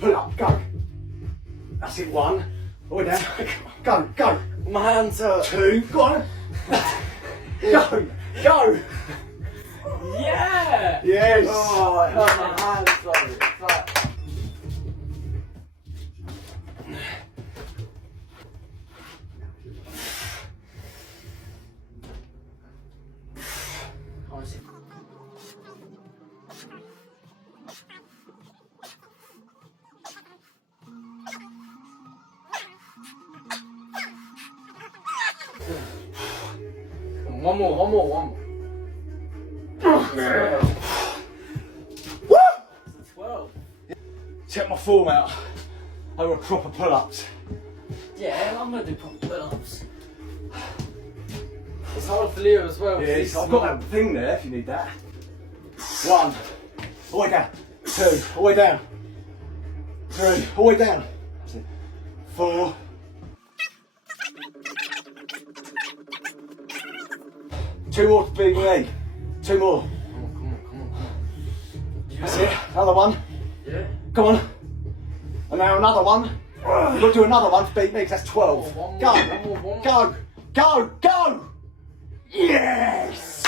pull up, go. That's it, 1. All the way down. Go, go. My hands hurt. 2, go on. Go, go. Yeah! Yes. Oh, it hurt my hands, sorry. It's like... Honestly. One more. Woo! 12. Check my form out. Over proper pull-ups. Yeah, I'm gonna do proper pull-ups. It's hard for Leo as well. Yes, I've got that thing there if you need that. 1, all the way down. 2, all the way down. 3, all the way down. 4. Two more to beat me. 2 more. Come on. That's it. Another one. Yeah. Come on. And now another one. You've got to do another one to beat me because that's 12. One more. Go. Go. Go. Go. Yes.